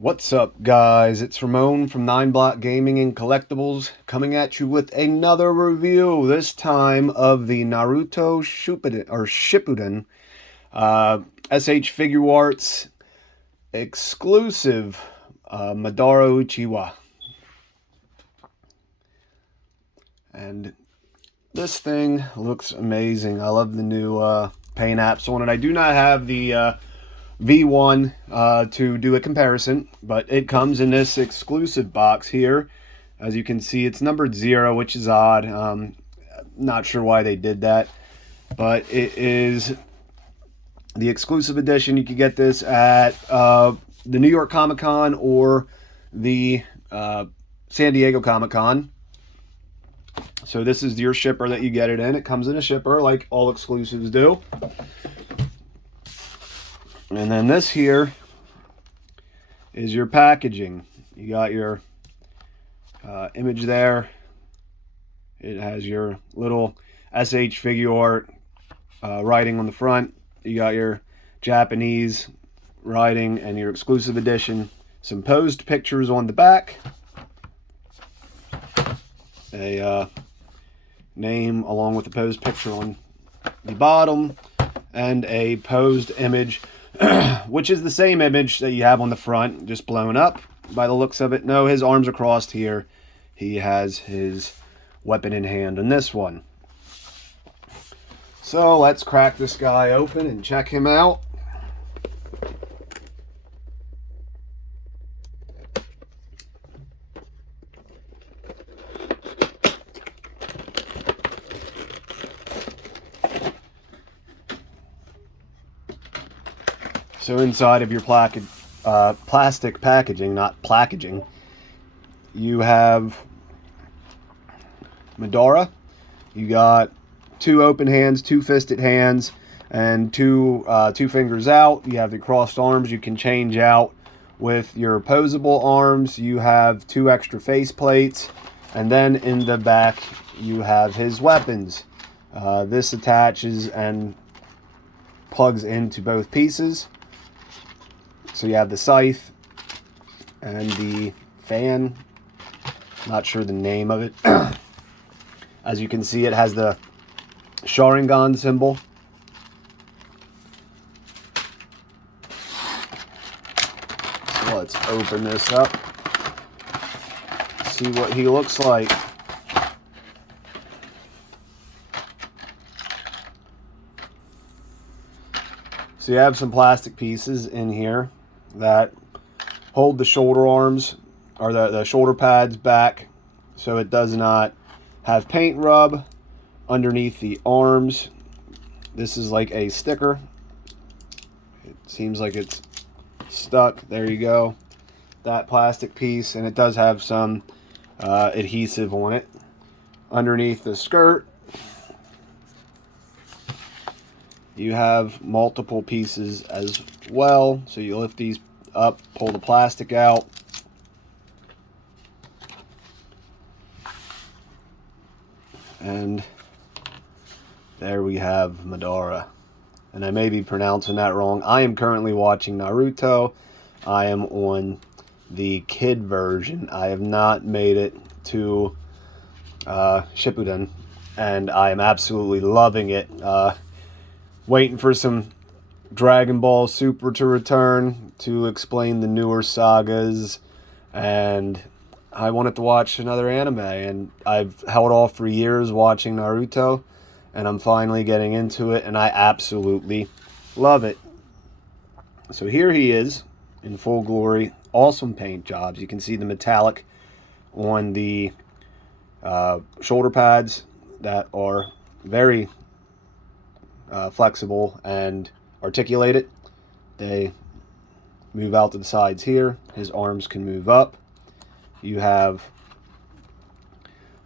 What's up, guys? It's Ramon from NyneBlockGaming&Collectibles coming at you with another review, this time of the Naruto Shippuden S.H.Figuarts exclusive Madara Uchiha. And this thing looks amazing. I love the new paint apps on it. I do not have the V1 to do a comparison, but it comes in this exclusive box here. As you can see, it's numbered 0, which is odd. Not sure why they did that, but it is the exclusive edition. You could get this at the New York Comic Con or the San Diego Comic Con. So this is your shipper that you get it in. It comes in a shipper like all exclusives do. And then this here is your packaging. You got your image there. It has your little S.H.Figuart writing on the front. You got your Japanese writing and your exclusive edition. Some posed pictures on the back. A name along with a posed picture on the bottom. And a posed image, which is the same image that you have on the front, just blown up by the looks of it. No, his arms are crossed here. He has his weapon in hand in this one. So let's crack this guy open and check him out. So inside of your plastic packaging, not plackaging, you have Madara. You got 2 open hands, 2 fisted hands, and two fingers out. You have the crossed arms you can change out with your opposable arms. You have 2 extra face plates, and then in the back you have his weapons. This attaches and plugs into both pieces. So you have the scythe and the fan. Not sure the name of it. As you can see, it has the Sharingan symbol. So let's open this up. See what he looks like. So you have some plastic pieces in here that hold the shoulder arms or the shoulder pads back so it does not have paint rub underneath the arms. This is like a sticker. It seems like it's stuck. There you go. That plastic piece, and it does have some adhesive on it underneath the skirt. You have multiple pieces as well, so you lift these up, pull the plastic out, and there we have Madara. And I may be pronouncing that wrong. I am currently watching Naruto. I am on the kid version. I have not made it to Shippuden, and I am absolutely loving it. Waiting for some Dragon Ball Super to return to explain the newer sagas, and I wanted to watch another anime, and I've held off for years watching Naruto, and I'm finally getting into it, and I absolutely love it. So here he is in full glory. Awesome paint jobs. You can see the metallic on the shoulder pads that are very flexible and articulated. They move out to the sides here. His arms can move up. You have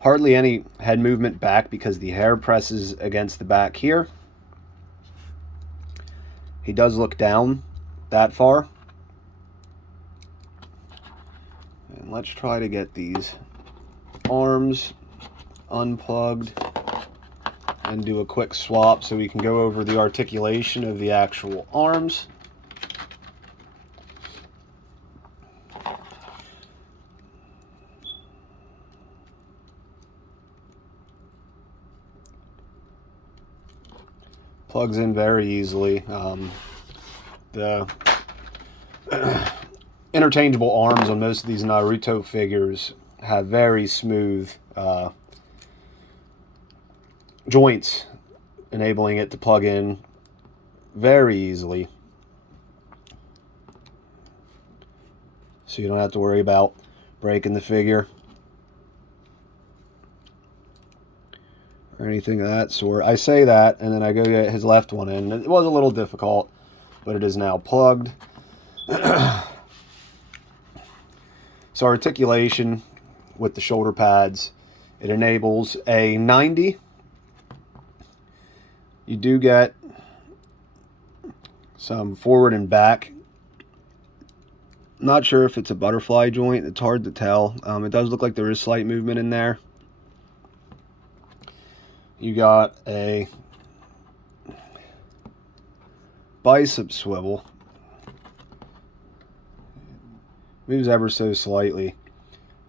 hardly any head movement back because the hair presses against the back here. He does look down that far. And let's try to get these arms unplugged and do a quick swap so we can go over the articulation of the actual arms. Plugs in very easily. The interchangeable arms on most of these Naruto figures have very smooth joints, enabling it to plug in very easily. So you don't have to worry about breaking the figure or anything of that sort. I say that, and then I go get his left one in. It was a little difficult, but it is now plugged. So articulation with the shoulder pads, it enables a 90. You do get some forward and back. Not sure if it's a butterfly joint. It's hard to tell. It does look like there is slight movement in there. You got a bicep swivel. Moves ever so slightly.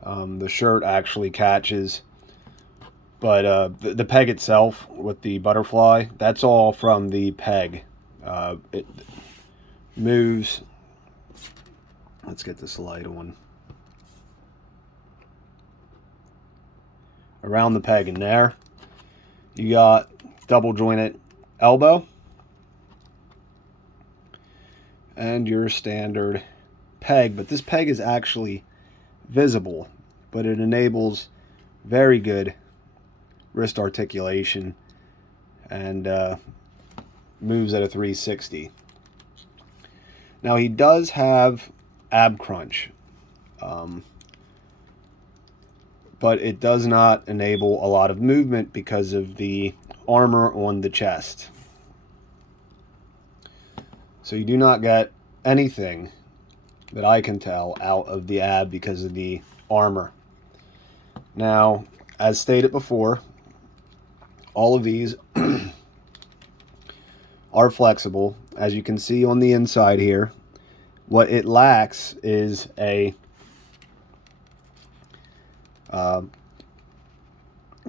The shirt actually catches. But the peg itself with the butterfly, that's all from the peg. It moves. Let's get this light on. Around the peg in there. You got double jointed elbow. And your standard peg. But this peg is actually visible. But it enables very good wrist articulation. And moves at a 360. Now he does have ab crunch, but it does not enable a lot of movement because of the armor on the chest. So you do not get anything that I can tell out of the ab because of the armor. Now, as stated before, all of these are flexible. As you can see on the inside here, what it lacks is a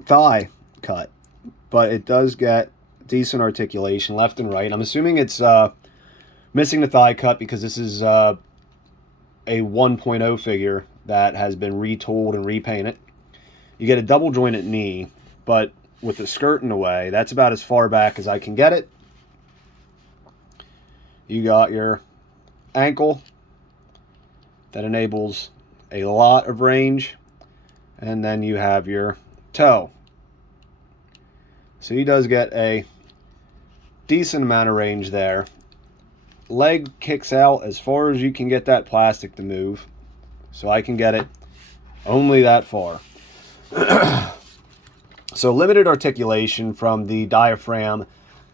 thigh cut, but it does get decent articulation left and right. I'm assuming it's missing the thigh cut because this is a 1.0 figure that has been retooled and repainted. You get a double jointed knee, but with the skirt in the way, that's about as far back as I can get it. You got your ankle that enables a lot of range, and then you have your toe. So he does get a decent amount of range there. Leg kicks out as far as you can get that plastic to move, so I can get it only that far. So limited articulation from the diaphragm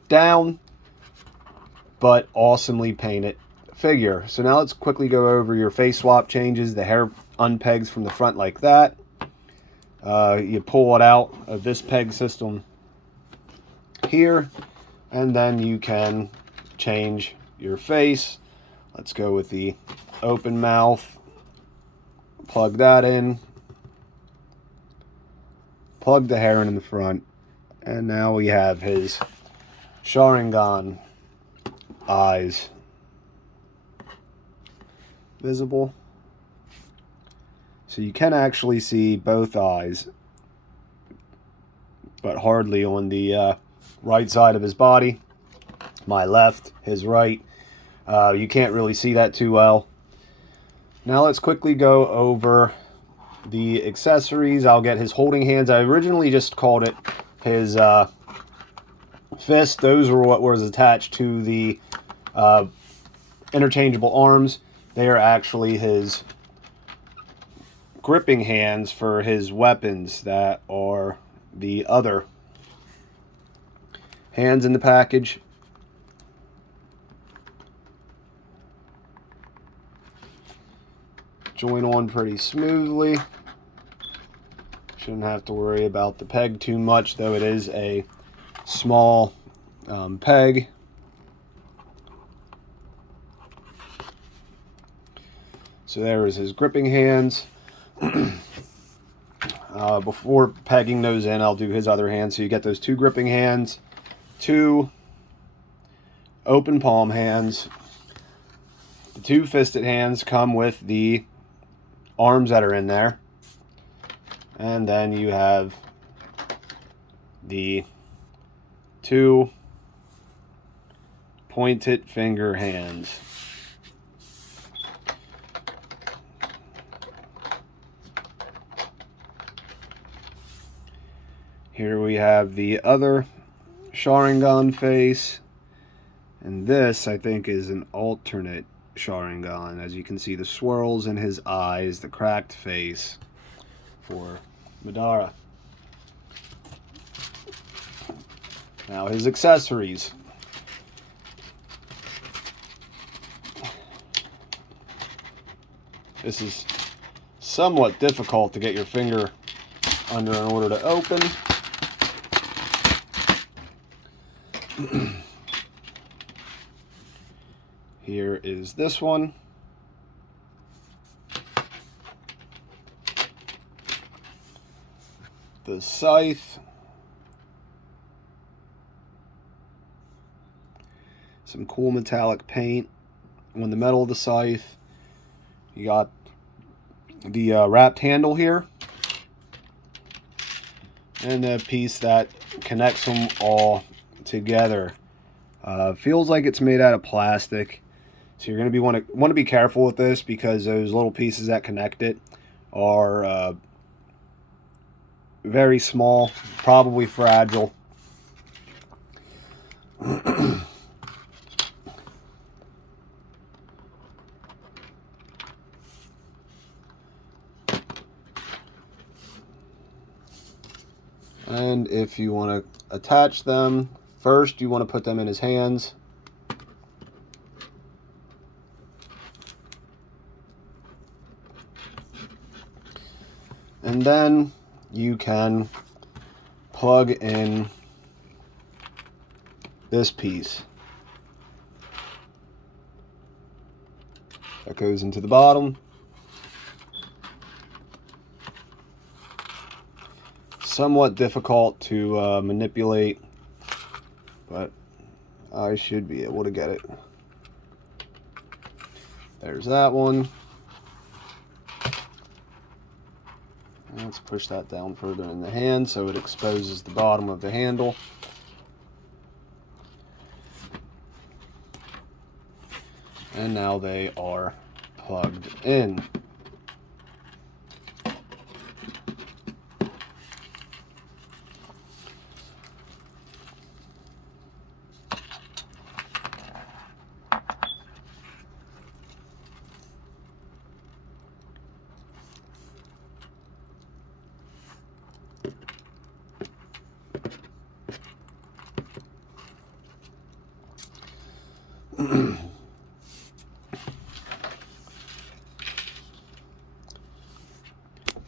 down, but awesomely painted figure. So now let's quickly go over your face swap changes. The hair unpegs from the front like that. You pull it out of this peg system here, and then you can change your face. Let's go with the open mouth. Plug that in. Plug the hair in the front. And now we have his Sharingan eyes visible. So you can actually see both eyes, but hardly on the right side of his body. My left, his right. You can't really see that too well. Now let's quickly go over the accessories. I'll get his holding hands. I originally just called it his fist. Those were what was attached to the interchangeable arms. They are actually his gripping hands for his weapons that are the other hands in the package. Join on pretty smoothly. Shouldn't have to worry about the peg too much, though it is a small peg. So there is his gripping hands. Before pegging those in, I'll do his other hand. So you get those two gripping hands, two open palm hands. The two fisted hands come with the arms that are in there. And then you have the two pointed finger hands. Here we have the other Sharingan face, and this I think is an alternate Sharingan. As you can see, the swirls in his eyes, the cracked face for Madara. Now his accessories. This is somewhat difficult to get your finger under in order to open. Here is this one. The scythe. Some cool metallic paint on the metal of the scythe. You got the wrapped handle here. And a piece that connects them all together. Feels like it's made out of plastic. So you're going to want to be careful with this, because those little pieces that connect it are very small, probably fragile. And if you want to attach them, first you want to put them in his hands. And then you can plug in this piece. That goes into the bottom. Somewhat difficult to manipulate, but I should be able to get it. There's that one. Let's push that down further in the hand so it exposes the bottom of the handle. And now they are plugged in.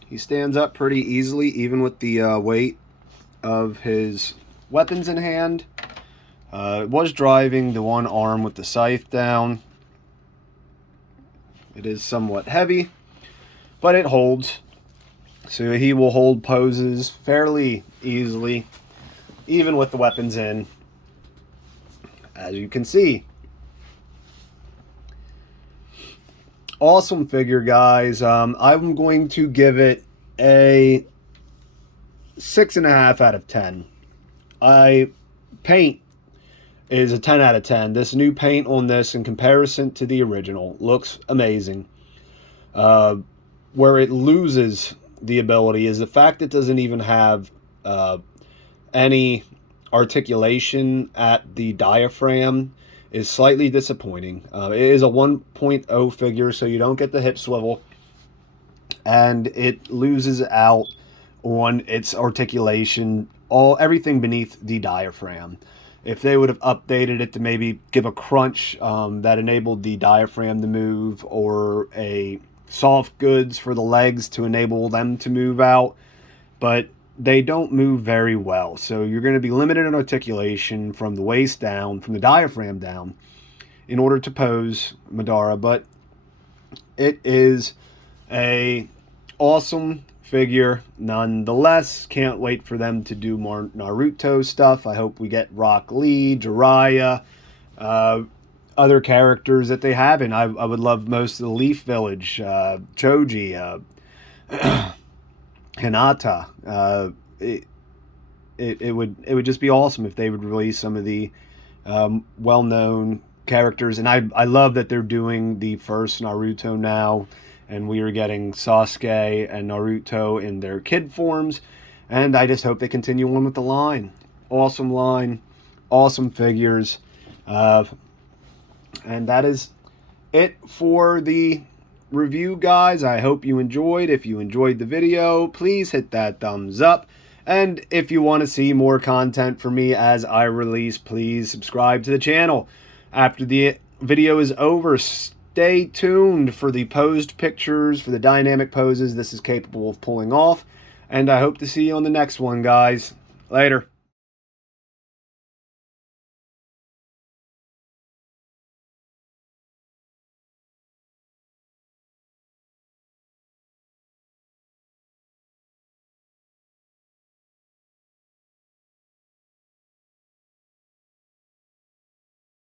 He stands up pretty easily, even with the weight of his weapons in hand. Was driving the one arm with the scythe down. It is somewhat heavy, but it holds. So he will hold poses fairly easily, even with the weapons in, as you can see. Awesome figure, guys. I'm going to give it a 6.5 out of 10. Paint is a 10 out of 10. This new paint on this, in comparison to the original, looks amazing. Where it loses the ability is the fact it doesn't even have any articulation at the diaphragm. Is slightly disappointing. It is a 1.0 figure, so you don't get the hip swivel, and it loses out on its articulation, everything beneath the diaphragm. If they would have updated it to maybe give a crunch that enabled the diaphragm to move, or a soft goods for the legs to enable them to move out, but they don't move very well. So you're going to be limited in articulation from the waist down, from the diaphragm down, in order to pose Madara. But it is a awesome figure nonetheless. Can't wait for them to do more Naruto stuff. I hope we get Rock Lee, Jiraiya, other characters that they haven't. I would love most of the Leaf Village, Choji, Hinata. It would just be awesome if they would release some of the well-known characters. And I love that they're doing the first Naruto now, and we are getting Sasuke and Naruto in their kid forms. And I just hope they continue on with the line. Awesome line, awesome figures. And that is it for the review, guys. I hope you enjoyed. If you enjoyed the video, please hit that thumbs up. And if you want to see more content from me as I release, please subscribe to the channel. After the video is over, stay tuned for the posed pictures, for the dynamic poses this is capable of pulling off. And I hope to see you on the next one, guys. Later.